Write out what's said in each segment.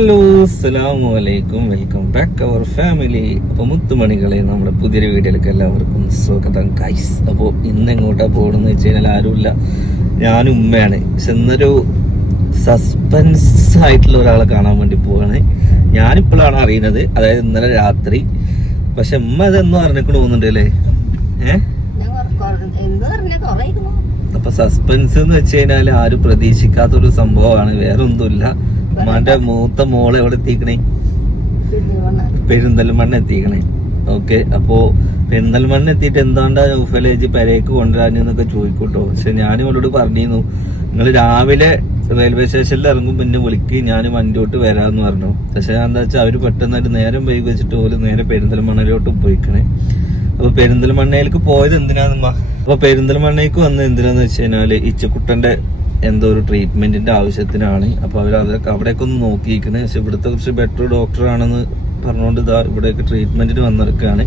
Hello അസ്സലാമു അലൈക്കും. Welcome back our family. അപ്പോൾ മുത്തുമണികളെ നമ്മുടെ പുതിയൊരു വീഡിയോയിലേക്ക് എല്ലാവർക്കും സ്വാഗതം. ഗൈസ് അപ്പോൾ ഇന്ന് എങ്ങോട്ടാ പോകണമെന്ന് വെച്ച് കഴിഞ്ഞാൽ ആരുമില്ല. ഞാനും ഉമ്മയാണ്. പക്ഷെ ഇന്നൊരു സസ്പെൻസ് ആയിട്ടുള്ള ഒരാളെ കാണാൻ വേണ്ടി പോവാണ്. ഞാനിപ്പോഴാണ് അറിയുന്നത്. അതായത് ഇന്നലെ രാത്രി. പക്ഷെ ഉമ്മ ഇതെന്നും അറിഞ്ഞിട്ട് പോകുന്നുണ്ടല്ലേ? ഏഹ് ഞാൻ. അപ്പൊ സസ്പെൻസ് എന്ന് വെച്ച് കഴിഞ്ഞാൽ ആരും പ്രതീക്ഷിക്കാത്തൊരു സംഭവമാണ്. വേറെ ഒന്നുമില്ല ഉമ്മാന്റെ മൂത്ത മോളെ എവിടെ എത്തിക്കണേ. പെരുന്തൽമണ്ണ. എത്തിക്കണേ. ഓക്കെ അപ്പോ പെരുന്തൽമണ്ണ എത്തിയിട്ട് എന്താണ്ടാ ഊഫലേജ് പെരേക്ക് കൊണ്ടുവരാഞ്ഞെന്നൊക്കെ ചോദിക്കൂട്ടോ. പക്ഷെ ഞാൻ ഇവളോട് പറഞ്ഞിരുന്നു നിങ്ങൾ രാവിലെ റെയിൽവേ സ്റ്റേഷനിൽ ഇറങ്ങും പിന്നെ വിളിക്ക് ഞാൻ വണ്ടിയോട്ട് വരാമെന്ന് പറഞ്ഞു. പക്ഷെ എന്താ വെച്ചാൽ അവർ പെട്ടെന്നായിട്ട് നേരം വൈകി വെച്ചിട്ട് പോലും നേരെ പെരിന്തൽമണ്ണയിലോട്ട് പോയിക്കണേ. അപ്പൊ പെരിന്തൽമണ്ണയിലേക്ക് പോയത് എന്തിനാന്നുമ്മ അപ്പൊ പെരിന്തൽമണ്ണയ്ക്ക് വന്നത് എന്തിനാന്ന് വെച്ച് കഴിഞ്ഞാൽ ഇച്ചക്കുട്ടന്റെ എന്തോ ഒരു ട്രീറ്റ്മെന്റിന്റെ ആവശ്യത്തിനാണ്. അപ്പൊ അവർ അതൊക്കെ അവിടേക്ക് ഒന്ന് നോക്കിയിരിക്കണേ. പക്ഷെ ഇവിടുത്തെ കുറച്ച് ബെറ്റർ ഡോക്ടർ ആണെന്ന് പറഞ്ഞുകൊണ്ട് ഇതാ ഇവിടേക്ക് ട്രീറ്റ്മെന്റിന് വന്നിരിക്കുകയാണ്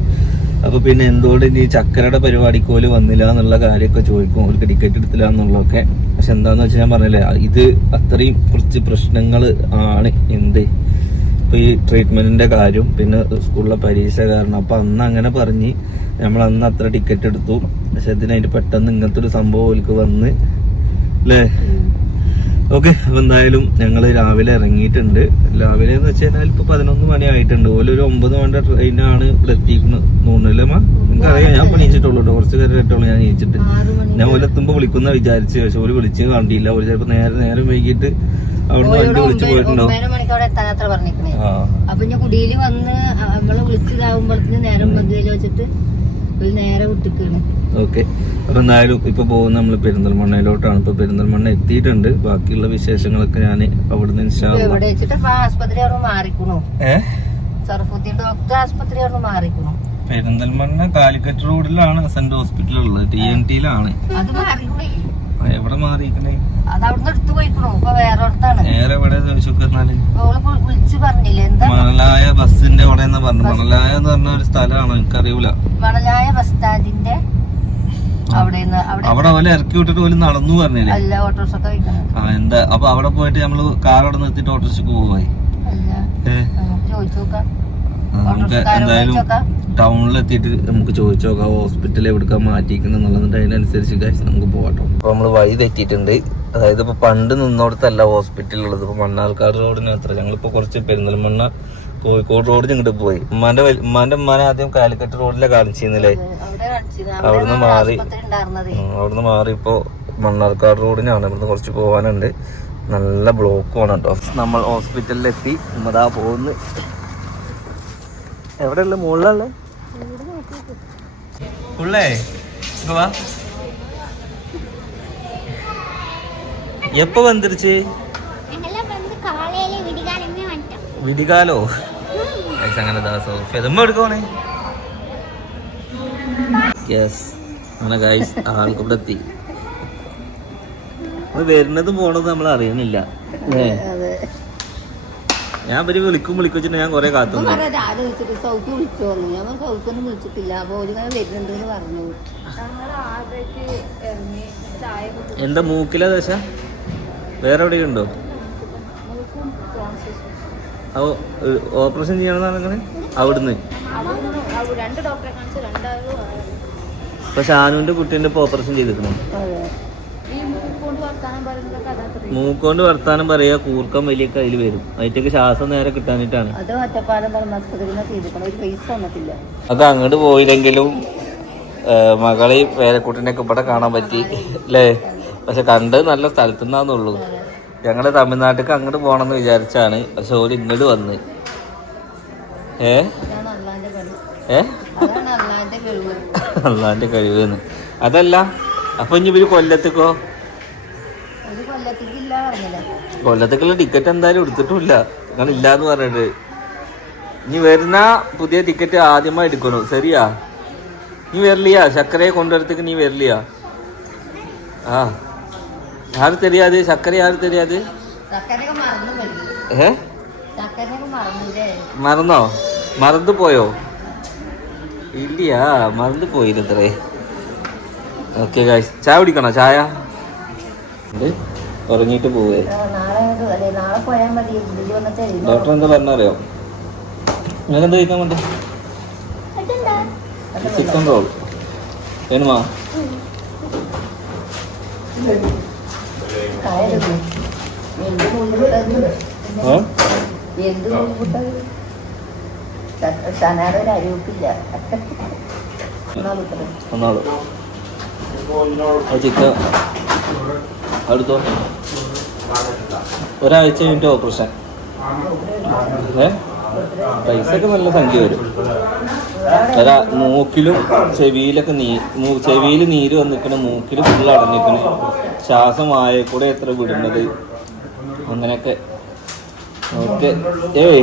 അപ്പൊ പിന്നെ എന്തുകൊണ്ട് ഇനി ചക്കരയുടെ പരിപാടി പോലും വന്നില്ല എന്നുള്ള കാര്യമൊക്കെ ചോദിക്കും. അവർക്ക് ടിക്കറ്റ് എടുത്തില്ല എന്നുള്ളതൊക്കെ. പക്ഷെ എന്താന്ന് വെച്ചാൽ ഞാൻ പറഞ്ഞില്ലേ ഇത് അത്രയും കുറച്ച് പ്രശ്നങ്ങൾ ആണ് എന്ത്? ഇപ്പൊ ഈ ട്രീറ്റ്മെന്റിന്റെ കാര്യം പിന്നെ സ്കൂളിലെ പരീക്ഷ കാരണം. അപ്പൊ അന്ന് അങ്ങനെ പറഞ്ഞ് നമ്മൾ അന്ന് അത്ര ടിക്കറ്റ് എടുത്തു. പക്ഷെ ഇതിനായിട്ട് പെട്ടെന്ന് ഇങ്ങനത്തെ ഒരു സംഭവം ഓൽക്ക് വന്ന് അല്ലേ ഓക്കെ അപ്പൊ എന്തായാലും ഞങ്ങൾ രാവിലെ ഇറങ്ങിയിട്ടുണ്ട്. രാവിലെ എന്ന് വെച്ച് കഴിഞ്ഞാൽ ഇപ്പൊ പതിനൊന്ന് മണി ആയിട്ടുണ്ട്. ഓലൊരു ഒമ്പത് മണി ട്രെയിനാണ് ഇവിടെ എത്തിക്കുന്നത് തോന്നുന്നില്ലേ മാ നിങ്ങൾക്ക് അറിയാം ഞാൻ പണിയിച്ചിട്ടുള്ളൂ കേട്ടോ. കുറച്ച് നേരം കേട്ടുള്ളൂ ഞാൻ ജയിച്ചിട്ട് ഞാൻ മണി. ഞാൻ ഓലെത്തുമ്പോ വിളിക്കുന്ന വിചാരിച്ചു. പക്ഷെ ഓൽ വിളിച്ച് കണ്ടില്ല. ഒരു ചിലപ്പോ നേരെ നേരം വൈകിട്ട് അവിടുന്ന് വണ്ടി വിളിച്ചു പോയിട്ടുണ്ടാവും. അപ്പൊ ഞാൻ കുടിയിൽ വന്ന് അവളെ നമ്മളെ വിളിച്ചതാവുമ്പോഴത്തേന് നേരം വെച്ചിട്ട്. നേരെ വിട്ടിക്കാണ്. ഓക്കെ. അപ്പൊ എന്തായാലും ഇപ്പൊ പോകുന്ന നമ്മൾ പെരിന്തൽമണ്ണയിലോട്ടാണ്. ഇപ്പൊ പെരിന്തൽമണ്ണ എത്തിയിട്ടുണ്ട്. ബാക്കിയുള്ള വിശേഷങ്ങളൊക്കെ ഞാൻ അവിടുന്ന്. എവിടെ വെച്ചിട്ട് ആസ്പത്രി അവിടെ മാറിക്കണു. സർഫുദ്ദീൻ ഡോക്ടർ ആസ്പത്രി അവിടെ മാറിക്കണു. പെരിന്തൽമണ്ണ കാലിക്കറ്റ് റോഡിലാണ് സെന്റ് ഹോസ്പിറ്റൽ ഉള്ളത് ടി എൻ ടിയിലാണ്. അത് മാറിക്കണേ എവിടെ മാറിയിരിക്കണേ? അത് അവിടുന്ന് എടുത്തു പോയിക്കണു. ഇപ്പൊ വേറെ അടുത്താണ് നേരെ എവിടെ ചോദിച്ചോക്കെന്നാൽ ഓൾ വി- വിളിച്ച് പറഞ്ഞില്ലേ? എന്താ? മണലായ ബസ്സിന്റെ അവിടെ പറഞ്ഞു മണലായ എന്ന് പറഞ്ഞ ഒരു സ്ഥലമാണോ? എനിക്കറിയൂല. മണലായ ബസ് സ്റ്റാൻഡിന്റെ അവിടെ പോലെ ഇറക്കി വിട്ടിട്ട് പോലും നടന്നു പറഞ്ഞില്ലേ? ആ എന്താ? അപ്പൊ അവിടെ പോയിട്ട് നമ്മൾ കാർ അവിടെ നിർത്തിട്ട് ഓട്ടോറിക്ഷക്ക് പോവായി. ഏഹ് ചോദിച്ചു നോക്കാം. നമുക്ക് എന്തായാലും ടൗണിലെത്തിയിട്ട് ടൗണിൽ എത്തിയിട്ട് നമുക്ക് ചോദിച്ചു നോക്കാം ഹോസ്പിറ്റൽ എവിടുക്കാൻ മാറ്റിയിരിക്കുന്നത് എന്നുള്ളത് അതിനനുസരിച്ച് കാശ് നമുക്ക് പോകട്ടോ അപ്പൊ നമ്മൾ വഴി തെറ്റിയിട്ടുണ്ട്. അതായത് ഇപ്പൊ പണ്ട് നിന്നോടത്തല്ല ഹോസ്പിറ്റൽ ഉള്ളത്. ഇപ്പൊ മണ്ണാർക്കാട് റോഡിന് അത്ര. ഞങ്ങളിപ്പോ കുറച്ച് പെരിന്തൽമണ്ണ കോഴിക്കോട് റോഡ് ഇങ്ങോട്ട് പോയി. ഉമ്മാന്റെ ഉമ്മാന്റെ ഉമ്മാനെ ആദ്യം കാലിക്കറ്റ് റോഡിലെ കാണിച്ചിരുന്നില്ലേ അവിടുന്ന് അവിടെ മാറി. അവിടുന്ന് മാറി ഇപ്പോ മണ്ണാർക്കാട് റോഡിനാണ്. ഇവിടുന്ന് കുറച്ച് പോകാനുണ്ട് നല്ല ബ്ലോക്ക് ആണ് കേട്ടോ. നമ്മൾ ഹോസ്പിറ്റലിലെത്തി ഉമ്മതാ പോകുന്നു എവിടെയുള്ള മുകളിലുള്ള ഉള്ളേ ഇങ്ങ് വാ. എപ്പോ വന്നിരിച്ച്? വിടികാലോ? അങ്ങനെ ദാസോ ഫെതമ്മ എടുക്കോണേ യെസ് അങ്ങനെ ഗൈസ് ആൾക്കൂടെ എത്തി. വരുന്നതും പോണതും നമ്മൾ അറിയണില്ല. ഏ അതെ ഞാൻ ഇവർ വിളിക്കും വിളിക്കും വെച്ചിട്ട് ഞാൻ കൊറേ കാത്തു ഇപ്പൊ വിളിച്ചിട്ട് സൗത്ത് വിളിച്ചു വന്നു ഞാൻ പറഞ്ഞു വിളിച്ചിട്ടില്ല. അപ്പൊ ഓലിങ്ങനെ വരുന്നുണ്ടെന്ന് പറഞ്ഞു. എന്താ മൂക്കില ദശ? വേറെ എവിടെയും ഉണ്ടോ ഓപ്പറേഷൻ ചെയ്യണമെന്നാണ് അങ്ങനെ അവിടുന്ന്. രണ്ട് ഡോക്ടറെ കാണിച്ച് രണ്ടാളും ഇപ്പൊ ഷാനുവിന്റെ കുട്ടീന്റെ ഇപ്പൊ ഓപ്പറേഷൻ ചെയ്തിരിക്കണം? അതെ. മൂക്കൊണ്ട് വർത്താനം പറയാ കൂർക്കം വലിയ കയ്യിൽ വരും. അതിറ്റേക്ക് ശ്വാസം നേരെ കിട്ടാനിട്ടാണ്. അത് അങ്ങോട്ട് പോയില്ലെങ്കിലും മകളെ പേരക്കുട്ടിനെ ഒക്കെ ഇവിടെ കാണാൻ പറ്റി അല്ലേ പക്ഷെ കണ്ട് നല്ല സ്ഥലത്തുനിന്നാന്നുള്ളൂ. ഞങ്ങൾ തമിഴ്നാട്ടിലേക്ക് അങ്ങോട്ട് പോകണമെന്ന് വിചാരിച്ചാണ്. പക്ഷെ ഓര് ഇങ്ങോട്ട് വന്ന്. ഏ? ഏ? അള്ളാന്റെ കഴിവ്. അതല്ല. അപ്പൊ ഇനി ഇവർ കൊല്ലത്തേക്കോ? കൊല്ലത്തേക്കുള്ള ടിക്കറ്റ് എന്തായാലും എടുത്തിട്ടില്ല നിങ്ങൾ ഇല്ലാന്ന് പറഞ്ഞിട്ട്. ഇനി വരുന്ന പുതിയ ടിക്കറ്റ് ആദ്യമായി എടുക്കണു ശരിയാ? നീ വരില്ല ശക്കരയെ കൊണ്ടുവരത്തേക്ക് നീ വരില്ല ആ. ആര് തരിയാത്? ശക്കര ആര് തരിയാത്? ഏ? മറന്നോ? മറന്നു പോയോ? ഇല്ല മറന്നു പോയില്ലത്രേ ഓക്കെ ചായ കുടിക്കണോ? ചായ? ഉണ്ട് ഉറങ്ങിയിട്ട് പോവേ. ഡോക്ടർ എന്താ പറഞ്ഞറിയോ? നിങ്ങൾക്ക് എന്താ കഴിക്കാൻ വേണ്ടി ചിക്കൻ റോൾ വേണുമാ ഒന്നാൾ ചിക്കൻ. അടുത്തോ? ഒരാഴ്ച കഴിഞ്ഞിട്ട് ഓപ്പറേഷൻ. ഏ? പൈസ ഒക്കെ നല്ല സംഖ്യ വരും. അതാ മൂക്കിലും ചെവിയിലൊക്കെ നീ ചെവിയിൽ നീര് വന്നിക്കണ് മൂക്കിൽ ഫുള്ള് അടഞ്ഞിക്കണ് ശ്വാസം വായ കൂടെ എത്ര വിടുന്നത്? അങ്ങനെയൊക്കെ. ഓക്കെ. ഏയ്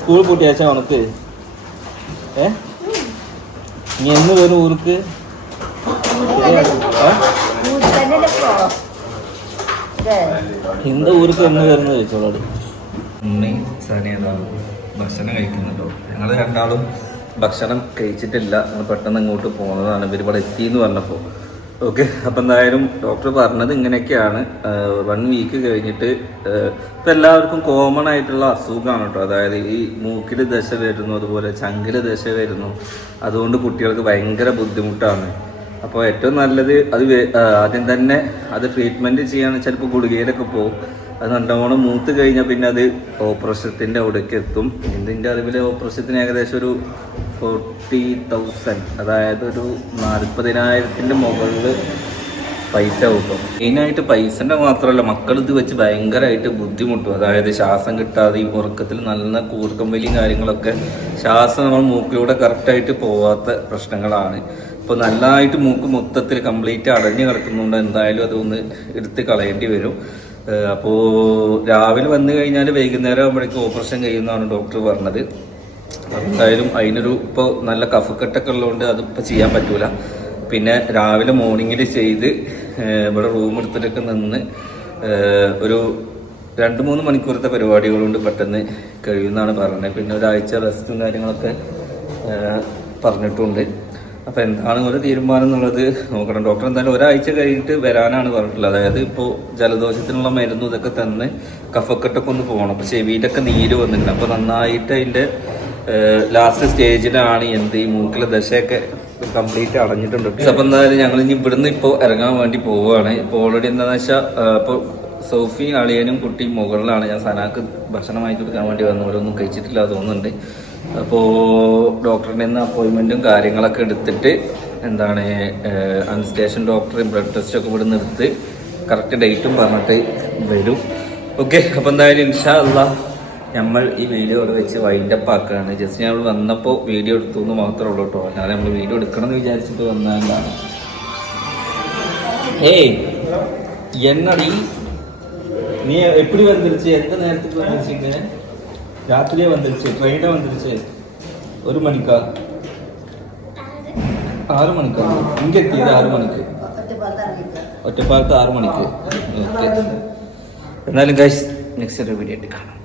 സ്കൂൾ പൂട്ടിയാച്ച ഉണക്ക്? ഏ? നീ എന്ന് വരും ഊർക്ക്? ഹിന്ദു ഊർക്ക് എന്ന് വരുന്നത് ചോദിച്ചോളോട് ഉമ്മി സനിയതാണ് ഭക്ഷണം കഴിക്കുന്നുണ്ടോ? ഞങ്ങൾ രണ്ടാളും ഭക്ഷണം കഴിച്ചിട്ടില്ല. ഞങ്ങൾ പെട്ടെന്ന് ഇങ്ങോട്ട് പോകുന്നതാണ് ഇവർ ഇവിടെ എത്തി എന്ന് പറഞ്ഞപ്പോൾ ഓക്കെ അപ്പം എന്തായാലും ഡോക്ടർ പറഞ്ഞത് ഇങ്ങനെയൊക്കെയാണ്. വൺ വീക്ക് കഴിഞ്ഞിട്ട് ഇപ്പം എല്ലാവർക്കും കോമൺ ആയിട്ടുള്ള അസുഖമാണ് കേട്ടോ. അതായത് ഈ മൂക്കിൽ ദശ വരുന്നു അതുപോലെ ചങ്കിൽ ദശ വരുന്നു. അതുകൊണ്ട് കുട്ടികൾക്ക് ഭയങ്കര ബുദ്ധിമുട്ടാണ്. അപ്പോൾ ഏറ്റവും നല്ലത് അത് ആദ്യം തന്നെ അത് ട്രീറ്റ്മെന്റ് ചെയ്യാന്ന് ചിലപ്പോൾ ഗുളികയിലൊക്കെ പോകും അത് നല്ലവണ്ണം മൂത്ത് കഴിഞ്ഞാൽ പിന്നെ അത് ഓപ്പറേഷത്തിന്റെ അവിടേക്ക് എത്തും. ഇതിന്റെ അറിവിൽ ഓപ്പറേഷത്തിന് ഏകദേശം ഒരു ഫോർട്ടി തൗസൻഡ് അതായത് ഒരു നാൽപ്പതിനായിരത്തിന്റെ മുകളിൽ പൈസ കിട്ടും. മെയിനായിട്ട് പൈസന്റെ മാത്രമല്ല മക്കൾ ഇത് വെച്ച് ഭയങ്കരമായിട്ട് ബുദ്ധിമുട്ടും. അതായത് ശ്വാസം കിട്ടാതെ ഈ ഉറക്കത്തിൽ നല്ല കൂർക്കം വലിയും കാര്യങ്ങളൊക്കെ ശ്വാസം നമ്മൾ മൂക്കിലൂടെ കറക്റ്റായിട്ട് പോവാത്ത പ്രശ്നങ്ങളാണ്. ഇപ്പോൾ നല്ലതായിട്ട് മൂക്ക് മൊത്തത്തിൽ കംപ്ലീറ്റ് അടഞ്ഞു കിടക്കുന്നുണ്ട് എന്തായാലും അതൊന്ന് എടുത്ത് കളയേണ്ടി വരും. അപ്പോൾ രാവിലെ വന്നു കഴിഞ്ഞാൽ വൈകുന്നേരം ആകുമ്പോഴേക്കും ഓപ്പറേഷൻ കഴിയുമെന്നാണ് ഡോക്ടർ പറഞ്ഞത്. എന്തായാലും അതിനൊരു ഇപ്പോൾ നല്ല കഫക്കെട്ടൊക്കെ ഉള്ളതുകൊണ്ട് അതിപ്പോൾ ചെയ്യാൻ പറ്റൂല. പിന്നെ രാവിലെ മോർണിംഗിൽ ചെയ്ത് ഇവിടെ റൂം എടുത്തിട്ടൊക്കെ നിന്ന് ഒരു രണ്ട് മൂന്ന് മണിക്കൂറത്തെ പരിപാടികളുണ്ട് പെട്ടെന്ന് കഴിയുമെന്നാണ് പറഞ്ഞത്. പിന്നെ ഒരാഴ്ച റെസ്റ്റും കാര്യങ്ങളൊക്കെ പറഞ്ഞിട്ടുണ്ട്. അപ്പോൾ എന്താണ് ഒരു തീരുമാനം എന്നുള്ളത് നോക്കണം. ഡോക്ടർ എന്തായാലും ഒരാഴ്ച കഴിഞ്ഞിട്ട് വരാനാണ് പറഞ്ഞിട്ടുള്ളത്. അതായത് ഇപ്പോൾ ജലദോഷത്തിനുള്ള മരുന്നും ഇതൊക്കെ തന്ന് കഫക്കെട്ടൊക്കെ ഒന്ന് പോകണം. അപ്പോൾ ചെവിയിലൊക്കെ നീര് വന്നിട്ടുണ്ട്. അപ്പോൾ നന്നായിട്ട് അതിന്റെ ലാസ്റ്റ് സ്റ്റേജിലാണ് എന്ത് ഈ മൂക്കിലെ ദശയൊക്കെ കംപ്ലീറ്റ് അടഞ്ഞിട്ടുണ്ട്. അപ്പൊ എന്തായാലും ഞങ്ങൾ ഇനി ഇവിടുന്ന് ഇപ്പോൾ ഇറങ്ങാൻ വേണ്ടി പോവുകയാണ്. ഇപ്പോൾ ഓൾറെഡി എന്താണെന്ന് വെച്ചാൽ ഇപ്പോൾ സോഫി അളിയനും കുട്ടിയും മുകളിലാണ്. ഞാൻ സനാക്ക് ഭക്ഷണം വാങ്ങിച്ചു കൊടുക്കാൻ വേണ്ടി വന്നവരൊന്നും കഴിച്ചിട്ടില്ല തോന്നുന്നുണ്ട്. അപ്പോൾ ഡോക്ടറിന്റെ നിന്ന് അപ്പോയിൻമെന്റും കാര്യങ്ങളൊക്കെ എടുത്തിട്ട് എന്താണ് അൺസ്റ്റേഷൻ ഡോക്ടർ ബ്ലഡ് ടെസ്റ്റ് ഒക്കെ ഇവിടെ നിർത്തി കറക്റ്റ് ഡേറ്റും പറഞ്ഞിട്ട് വരും. ഓക്കെ അപ്പോൾ എന്തായാലും ഇൻഷാ അല്ല നമ്മൾ ഈ വീഡിയോ അവിടെ വെച്ച് വൈൻഡപ്പ് ആക്കുകയാണ്. ജസ്റ്റ് ഞങ്ങൾ വന്നപ്പോൾ വീഡിയോ എടുത്തു എന്ന് മാത്രമേ ഉള്ളൂ കേട്ടോ. അല്ലാതെ നമ്മൾ വീഡിയോ എടുക്കണം എന്ന് വിചാരിച്ചിട്ട് വന്നതാണ്. ഏയ് എന്നടി? നീ എപ്പിടി വന്നിരിച്ച് എന്ത് നേരത്തെ വന്നിരിക്കുന്നത് രാത്രിയെ വന്നിരിച്ച് ട്രെയിനെ വന്നിരിച്ച് ഒരു മണിക്കാ? ആറു മണിക്കാ? ഇങ്ങ് എത്തിയത് ആറു മണിക്ക്. ഒറ്റപ്പാലത്ത് ആറു മണിക്ക്. എന്നാലും കഴിച്ച് നെക്സ്റ്റ് ഒരു വീഡിയോ ആയിട്ട് കാണാം.